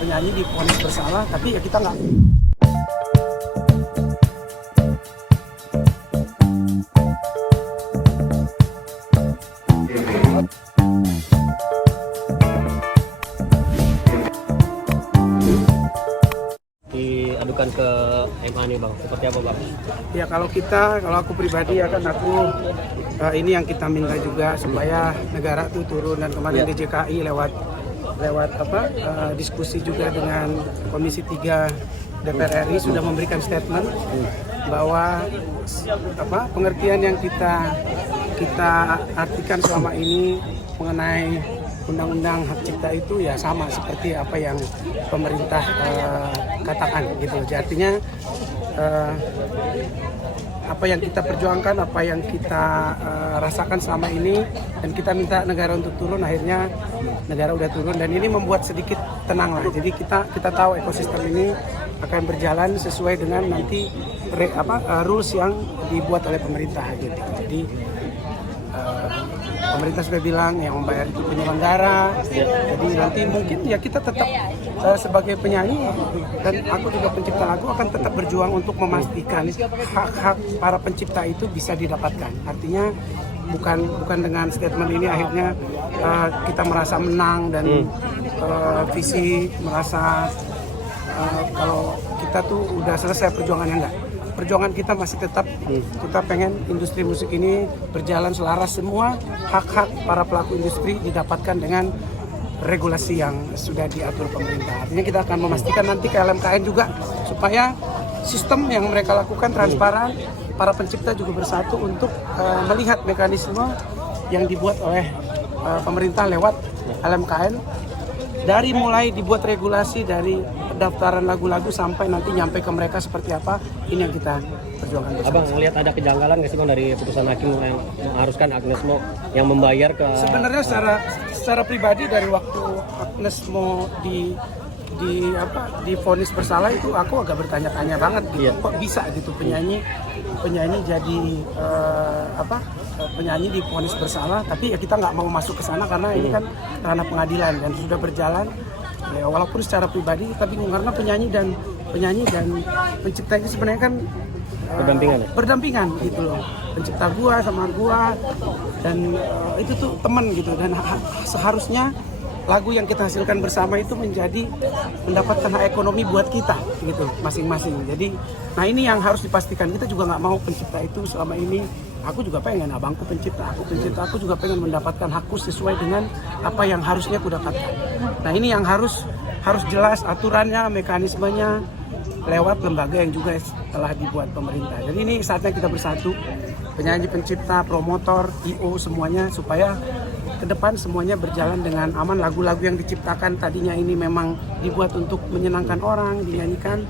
penyanyi divonis bersalah, tapi ya kita nggak. Diadukan ke MA nih bang, seperti apa bang? Ya kalau aku pribadi ya kan ini yang kita minta juga supaya negara tuh turun, dan kemarin DJKI lewat diskusi juga dengan Komisi 3 DPR RI sudah memberikan statement bahwa pengertian yang kita artikan selama ini mengenai undang-undang hak cipta itu ya sama seperti apa yang pemerintah katakan gitu. Jadi artinya apa yang kita perjuangkan, apa yang kita rasakan selama ini, dan kita minta negara untuk turun, akhirnya negara udah turun, dan ini membuat sedikit tenang lah. Jadi kita tahu ekosistem ini akan berjalan sesuai dengan nanti rules yang dibuat oleh pemerintah gitu. Jadi pemerintah sudah bilang yang membayar itu penyelenggara, jadi nanti mungkin ya kita tetap sebagai penyanyi dan aku juga pencipta lagu akan tetap berjuang untuk memastikan hak-hak para pencipta itu bisa didapatkan. Artinya bukan dengan statement ini akhirnya kita merasa menang dan visi merasa kalau kita tuh udah selesai perjuangannya. Enggak. Perjuangan kita masih tetap, kita pengen industri musik ini berjalan selaras, semua hak-hak para pelaku industri didapatkan dengan regulasi yang sudah diatur pemerintah. Artinya kita akan memastikan nanti ke LMKN juga supaya sistem yang mereka lakukan transparan, para pencipta juga bersatu untuk melihat mekanisme yang dibuat oleh pemerintah lewat LMKN. Dari mulai dibuat regulasi dari pendaftaran lagu-lagu sampai nanti nyampe ke mereka seperti apa, ini yang kita perjuangkan bersama. Abang melihat ada kejanggalan nggak sih bang dari putusan hakim yang mengharuskan Agnes Mo yang membayar ke? Sebenarnya secara pribadi dari waktu Agnes Mo divonis bersalah itu aku agak bertanya-tanya banget gitu. Kok bisa gitu penyanyi jadi penyanyi divonis bersalah, tapi ya kita nggak mau masuk ke sana karena ini kan ranah pengadilan dan sudah berjalan. Ya, walaupun secara pribadi kita bingung karena penyanyi dan pencipta itu sebenarnya kan berdampingan gitu loh. Pencipta gua sama gua dan itu tuh teman gitu, dan seharusnya lagu yang kita hasilkan bersama itu mendapatkan hak ekonomi buat kita gitu masing-masing. Jadi nah ini yang harus dipastikan. Kita juga nggak mau pencipta itu selama ini. Aku juga pengen, abangku pencipta, aku juga pengen mendapatkan hakku sesuai dengan apa yang harusnya aku dapatkan. Nah ini yang harus jelas aturannya, mekanismenya lewat lembaga yang juga telah dibuat pemerintah. Jadi ini saatnya kita bersatu, penyanyi, pencipta, promotor, IO semuanya, supaya ke depan semuanya berjalan dengan aman. Lagu-lagu yang diciptakan tadinya ini memang dibuat untuk menyenangkan orang, dinyanyikan.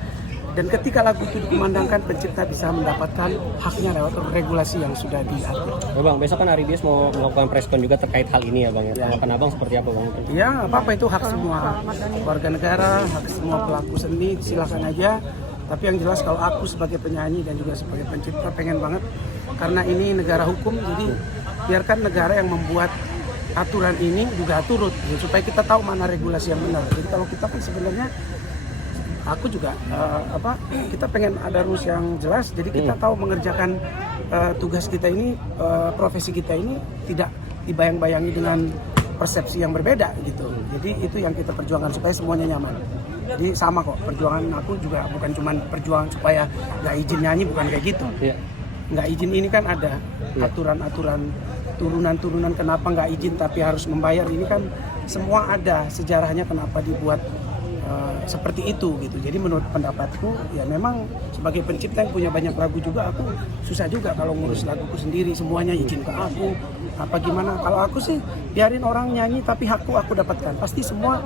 Dan ketika lagu itu dikumandangkan, pencipta bisa mendapatkan haknya lewat regulasi yang sudah diatur. Ya bang, besok kan Ari Bias mau melakukan preskon juga terkait hal ini ya bang. Tanggapan abang seperti apa bang? Ya apa itu hak semua warga negara, hak semua pelaku seni, silakan aja. Tapi yang jelas kalau aku sebagai penyanyi dan juga sebagai pencipta pengen banget, karena ini negara hukum, jadi biarkan negara yang membuat aturan ini juga turut, supaya kita tahu mana regulasi yang benar. Jadi kalau kita kan sebenarnya aku juga kita pengen ada rules yang jelas, jadi kita tahu mengerjakan tugas kita ini, profesi kita ini tidak dibayang-bayangi dengan persepsi yang berbeda gitu. Jadi itu yang kita perjuangkan supaya semuanya nyaman. Jadi sama kok, perjuangan aku juga bukan cuma perjuangan supaya nggak izin nyanyi, bukan kayak gitu. Nggak izin ini kan ada aturan-aturan turunan-turunan kenapa nggak izin tapi harus membayar, ini kan semua ada sejarahnya kenapa dibuat seperti itu gitu. Jadi menurut pendapatku ya memang sebagai pencipta yang punya banyak lagu juga, aku susah juga kalau ngurus laguku sendiri, semuanya izin ke aku apa gimana. Kalau aku sih biarin orang nyanyi tapi hakku aku dapatkan, pasti semua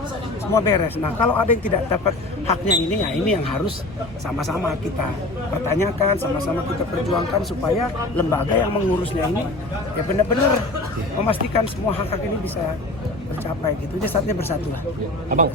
beres. Nah kalau ada yang tidak dapat haknya ini, ya ini yang harus sama-sama kita pertanyakan, sama-sama kita perjuangkan supaya lembaga yang mengurusnya ini ya benar-benar memastikan semua hak-hak ini bisa tercapai gitu. Jadi saatnya bersatu lah. Abang